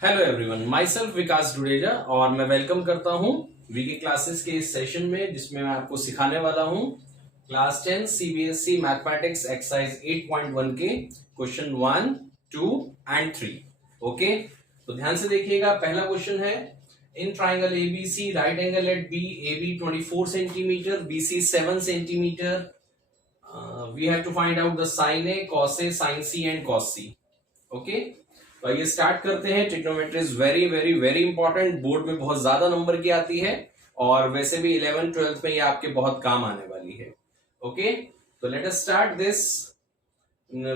Hello everyone, my self विकास डुडेजा और मैं welcome करता हूं वीके क्लासेस के इस सेशन में जिसमें मैं आपको सिखाने वाला हूं क्लास 10 सीबीएसई मैथमेटिक्स एक्सरसाइज 8.1 के क्वेश्चन 1, 2 एंड 3। ओके, तो ध्यान से देखिएगा। पहला क्वेश्चन है, in triangle ABC right angle at B AB 24 centimetre, BC 7 centimetre, we have to find out the sine A, cos A, sine C and cos C. Okay, तो ये start करते हैं। Trigonometry is very very very important, board में बहुत ज्यादा number की आती है और वैसे भी 11th 12th में ये आपके बहुत काम आने वाली है। ओके, तो late us start this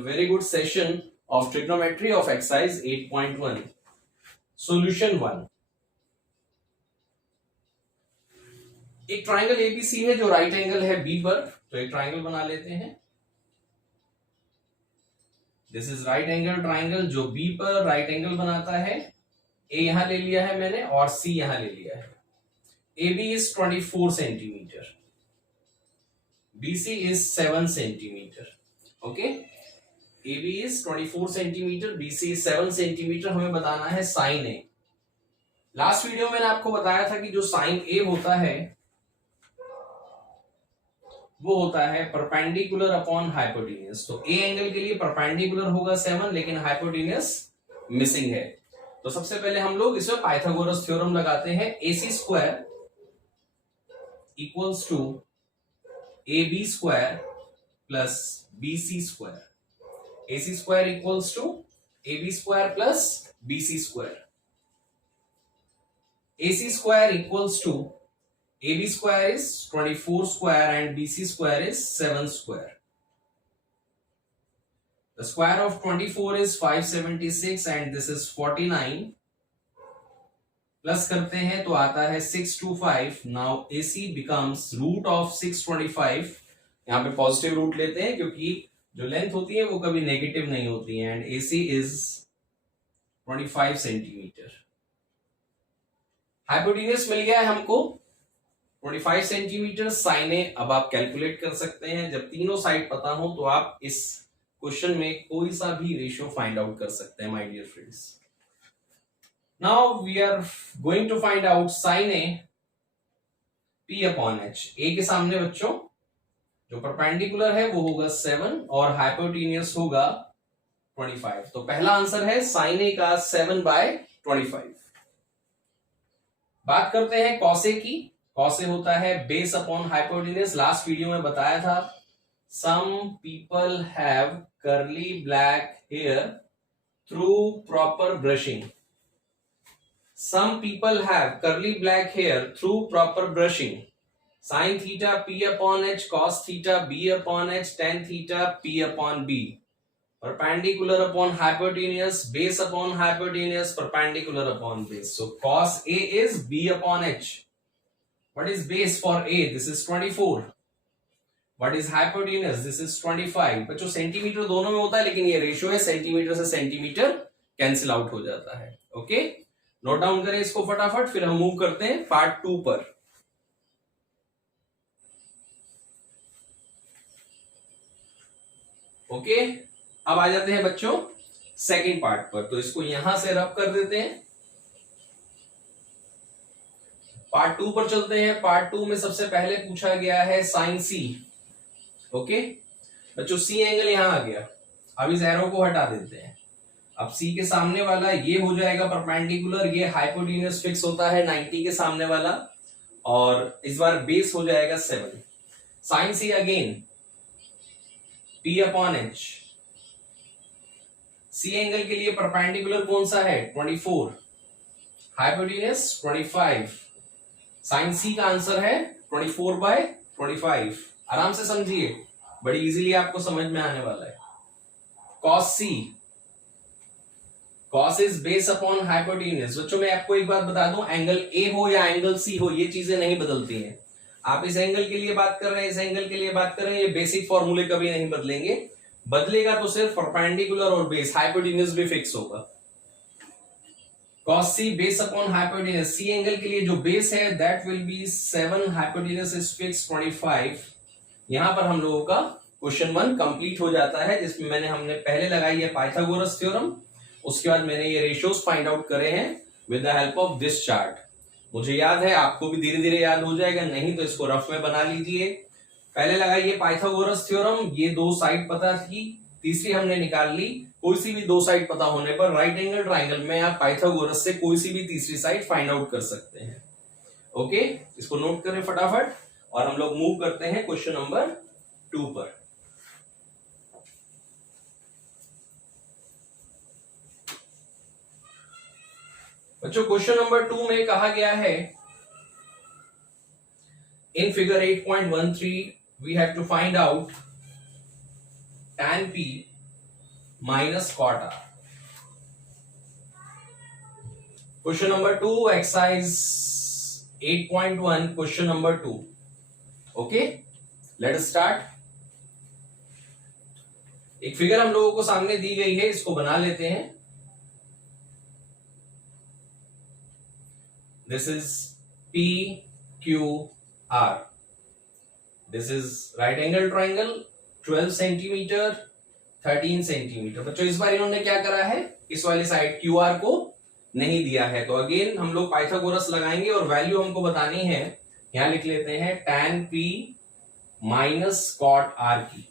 very good session of trigonometry of exercise 8.1। Solution 1, एक ट्राइंगल एबीसी है जो राइट एंगल है बी पर, तो एक ट्राइंगल बना लेते हैं। This is right angle triangle जो बी पर राइट एंगल बनाता है। ए यहां ले लिया है मैंने और सी यहां ले लिया है। A B is 24 centimetre, BC is 7 centimetre. Okay, A B is 24 centimetre, BC is 7 centimetre. हमें बताना है साइन ए। लास्ट वीडियो में मैंने आपको बताया था कि जो साइन ए होता है वो होता है परपेंडिकुलर अपॉन हाइपोटेन्यूज। तो ए एंगल के लिए परपेंडिकुलर होगा 7, लेकिन हाइपोटेन्यूज मिसिंग है। तो सबसे पहले हम लोग इसमें पाइथागोरस थ्योरम लगाते हैं। AC square equals to AB square plus BC square. AC square equals to AB square plus BC square. AC square equals to AB square is 24 square and BC square is 7 square. The square of 24 is 576 and this is 49. Plus करते हैं तो आता है 625. Now AC becomes root of 625. यहाँ पे positive root लेते हैं क्योंकि जो लेंथ होती है वो कभी नेगेटिव नहीं होती है। And AC is 25 centimetre. Hypotenuse मिल गया है हमको 25 सेंटीमीटर। साइन ए अब आप कैलकुलेट कर सकते हैं। जब तीनों साइड पता हो तो आप इस क्वेश्चन में कोई सा भी रेशियो फाइंड आउट कर सकते हैं, my dear friends. Now we are going to find out sine A P upon H। A के सामने बच्चों जो परपेंडिकुलर है वो होगा 7 और हाइपोटेन्यूज होगा 25। तो पहला आंसर है साइन ए का 7/25। बात करते हैं कॉस ए की। कॉस ए होता है base upon hypotenuse. Last video में बताया था, some people have curly black hair through proper brushing. Some people have curly black hair through proper brushing. Sine theta P upon H, cos theta B upon H, tan theta P upon B। Perpendicular upon hypotenuse, base upon hypotenuse, perpendicular upon base. So cos A is B upon H. What is base for A? This is 24. What is hypotenuse? This is 25. बच्चों centimetre दोनों में होता है लेकिन ये ratio है, centimetre से centimetre cancel out हो जाता है। ओके, नोट डाउन करें इसको फटाफट, फिर हम मूव करते हैं पार्ट 2 पर। ओके, अब आ जाते हैं बच्चों सेकंड पार्ट पर। तो इसको यहां से रब कर देते हैं। पार्ट 2 पर चलते हैं। पार्ट 2 में सबसे पहले पूछा गया है साइन सी। ओके बच्चों, सी एंगल यहां आ गया। अब इस एरो को हटा देते हैं। अब सी के सामने वाला ये हो जाएगा परपेंडिकुलर, ये हाइपोटेन्यूज फिक्स होता है 90 के सामने वाला, और इस बार बेस हो जाएगा 7। Sine C again P upon H। C angle के लिए परपेंडिकुलर कौन सा है? 24, हाइपोटेन्यूज 25। साइन सी का आंसर है 24/25। आराम से समझिए, बड़ी इजीली आपको समझ में आने वाला है। Cos C, cos is base upon hypotenuse. बच्चों मैं आपको एक बात बता दूं, एंगल ए हो या एंगल सी हो, ये चीजें नहीं बदलती हैं। आप इस एंगल के लिए बात कर रहे हैं, इस एंगल के लिए बात कर रहे हैं, ये बेसिक फॉर्मूले कभी नहीं बदलेंगे। बदलेगा तो सिर्फ परपेंडिकुलर और बेस, हाइपोटेन्यूज भी फिक्स होगा। cos C base upon hypotenuse. C angle के लिए जो बेस है that will be 7, hypotenuse is fix 25। यहां पर हम लोगों का क्वेश्चन 1 कंप्लीट हो जाता है, जिसमें हमने पहले लगाई है पाइथागोरस थ्योरम उसके बाद मैंने ये रेशियोज फाइंड आउट करे हैं with the help of this chart. मुझे याद है, आपको भी धीरे धीरे याद हो जाएगा, नहीं तो इसको रफ में बना लीजिए। पहले लगाइए पाइथागोरस थ्योरम, ये दो साइड पता थी, तीसरी हमने निकाल ली। कोई सी भी दो साइड पता होने पर राइट एंगल ट्राइंगल में आप पाइथागोरस से कोई सी भी तीसरी साइड फाइंड आउट कर सकते हैं। ओके, इसको नोट करें फटाफट और हम लोग मूव करते हैं क्वेश्चन नंबर 2 पर। बच्चों क्वेश्चन नंबर 2 में कहा गया है, in figure 8.13 we have to find out tan p minus cot r। Question number 2 exercise 8.1 question number 2। Okay, let us start. एक फिगर हम लोगों को सामने दी गई है, इसको बना लेते हैं। This is P Q R, this is right angle triangle, 12 centimetre 13 centimetre. बच्चों इस बार इन्होंने क्या करा है, इस वाली साइड क्यू आर को नहीं दिया है, तो अगेन हम लोग पाइथागोरस लगाएंगे और वैल्यू हमको बतानी है। यहां लिख लेते हैं tan p minus cot r की।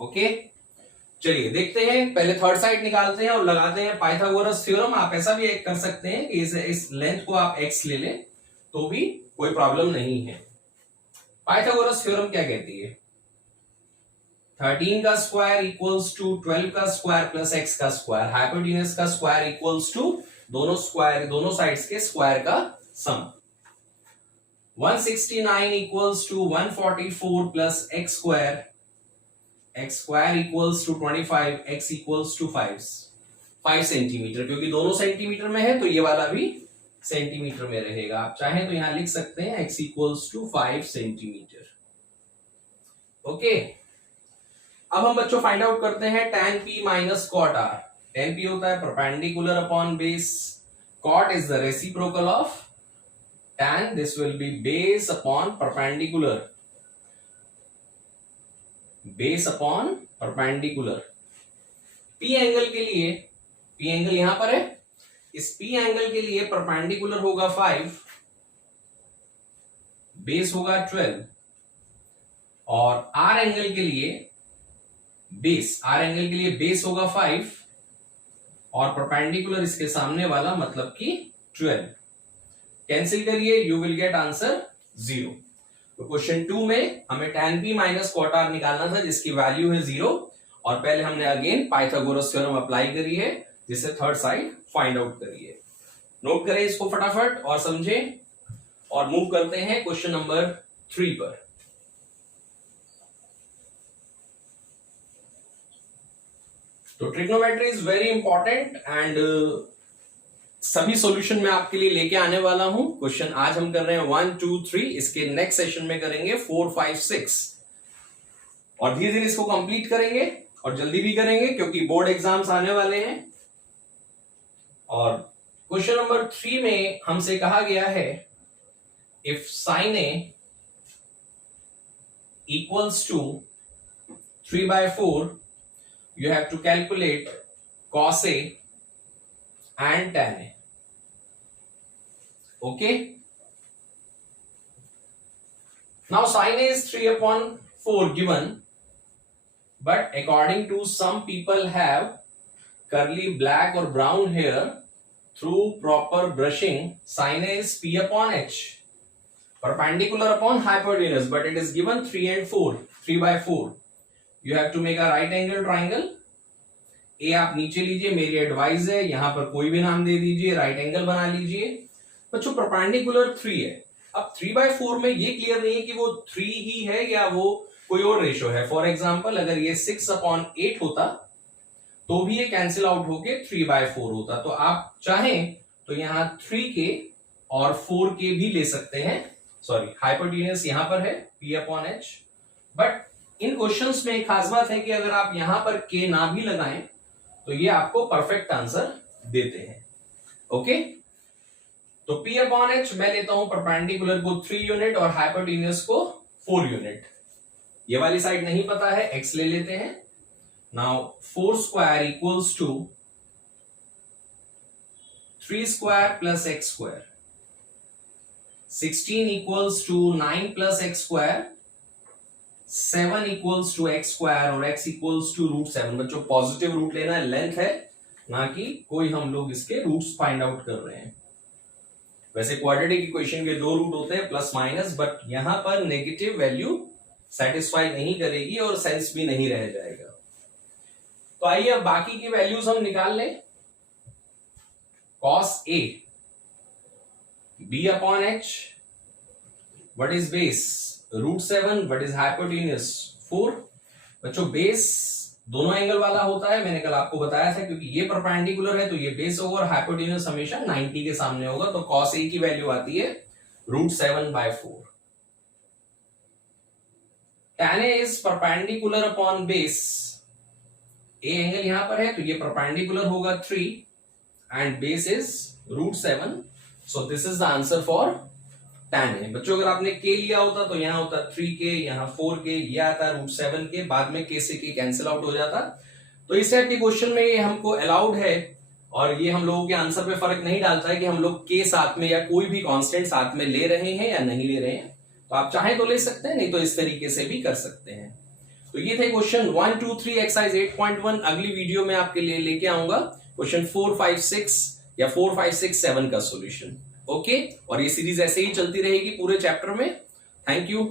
ओके, चलिए देखते हैं, पहले थर्ड साइड निकालते हैं और लगाते हैं पाइथागोरस थ्योरम। आप ऐसा भी कर सकते हैं कि इस लेंथ को आप x ले लें तो भी कोई प्रॉब्लम नहीं है। पाइथागोरस थ्योरम क्या कहती है, 13 का स्क्वायर इक्वल्स टू 12 का स्क्वायर प्लस x का स्क्वायर, हाइपोटेन्यूज का स्क्वायर इक्वल्स टू दोनों स्क्वायर, दोनों साइड्स के स्क्वायर का sum. 169 equals to 144 plus x square equals to 25, x equals to 5 centimetre. क्योंकि दोनों सेंटीमीटर में है तो ये वाला भी सेंटीमीटर में रहेगा। आप चाहें तो यहां लिख सकते हैं x equals to 5 centimetre. Okay, अब हम बच्चों फाइंड आउट करते हैं tan p minus cot r। tan p होता है perpendicular upon base, cot is the reciprocal of tan, this will be base upon perpendicular, base upon perpendicular. p angle के लिए, p angle यहां पर है, इस p एंगल के लिए परपेंडिकुलर होगा 5, बेस होगा 12, और r एंगल के लिए बेस, r एंगल के लिए बेस होगा 5 और परपेंडिकुलर इसके सामने वाला मतलब कि 12। कैंसिल करिए, यू विल गेट आंसर 0। तो क्वेश्चन 2 में हमें tan p minus cot r निकालना था जिसकी वैल्यू है 0, और पहले हमने अगेन पाइथागोरस थ्योरम अप्लाई करी है जिससे थर्ड साइड फाइंड आउट करिए। नोट करें इसको फटाफट और समझें और मूव करते हैं क्वेश्चन नंबर 3 पर। तो trigonometry is very important and सभी सॉल्यूशन मैं आपके लिए लेके आने वाला हूं। क्वेश्चन आज हम कर रहे हैं 1 2 3, इसके नेक्स्ट सेशन में करेंगे 4 5 6, और धीरे धीरे इसको कंप्लीट करेंगे और जल्दी भी करेंगे क्योंकि बोर्ड एग्जाम्स आने वाले हैं। और क्वेश्चन नंबर 3 में हमसे कहा गया है, if sin a equals to 3/4 you have to calculate cos A and tan A. Okay, now sin A is 3/4 given, but according to some people have curly black or brown hair, through proper brushing sin A is p/h, perpendicular upon hypotenuse, but it is given 3 and 4, 3/4. You have to make a right angle triangle। ए आप नीचे लीजिए, मेरी advice है, यहां पर कोई भी नाम दे दीजिए, राइट एंगल बना लीजिए। बच्चों परपेंडिकुलर 3 है, अब 3/4 में ये क्लियर नहीं है कि वो 3 ही है या वो कोई और रेशो है। फॉर एग्जांपल अगर ये 6/8 होता तो भी ये कैंसिल आउट होके 3/4 होता। तो आप चाहें तो यहां 3 के और 4 के भी ले सकते हैं। सॉरी, हाइपोटेन्यूज यहां पर है p/h, बट इन क्वेश्चंस में एक खास बात है कि अगर आप यहां पर k ना भी लगाएं तो ये आपको परफेक्ट आंसर देते हैं। ओके, तो p/h मैं लेता हूं परपेंडिकुलर को 3 यूनिट और हाइपोटेन्यूज को 4 यूनिट। ये वाली साइड नहीं पता है, x ले लेते हैं। Now 4 square equals to 3 square plus x square, 16 equals to 9 plus x square, 7 equals to x square और x इक्वल्स टू √7। बच्चों पॉजिटिव रूट लेना है, लेंथ है, ना कि कोई हम लोग इसके रूट्स फाइंड आउट कर रहे हैं। वैसे क्वाड्रेटिक इक्वेशन के 2 रूट होते हैं प्लस माइनस, बट यहां पर नेगेटिव वैल्यू सेटिस्फाई नहीं करेगी और सेंस भी नहीं रह जाएगा। तो आइए अब बाकी की वैल्यूज हम निकाल लें। cos a b upon h, what is base? √7, what is hypotenuse? 4। बच्चों बेस दोनों एंगल वाला होता है, मैंने कल आपको बताया था, क्योंकि ये परपेंडिकुलर है तो ये बेस होगा और हाइपोटेन्यूस हमेशा 90 के सामने होगा। तो cos a की वैल्यू आती है √7/4। tan a is perpendicular upon base, a angle यहां पर है तो ये परपेंडिकुलर होगा 3 and base is √7, so this is the answer for tan a। बच्चों अगर आपने k लिया होता तो यहाँ होता 3k, यहाँ 4k, ये आता √7 के, बाद में k से k कैंसिल आउट हो जाता। तो इस टाइप के क्वेश्चन में ये हमको अलाउड है और ये हम लोगों के आंसर पे फर्क नहीं डालता है कि हम लोग k साथ में या कोई भी कांस्टेंट साथ में ले रहे हैं या नहीं ले रहे हैं। तो आप चाहे तो ले सकते हैं, नहीं तो इस तरीके से भी कर सकते हैं। तो ये थे क्वेश्चन 1, 2, 3 एक्सरसाइज 8.1। अगली वीडियो में आपके लिए लेके आऊंगा क्वेश्चन 4, 5, 6 या 4, 5, 6, 7 का सॉल्यूशन। ओके, और ये सीरीज ऐसे ही चलती रहेगी पूरे चैप्टर में। Thank you.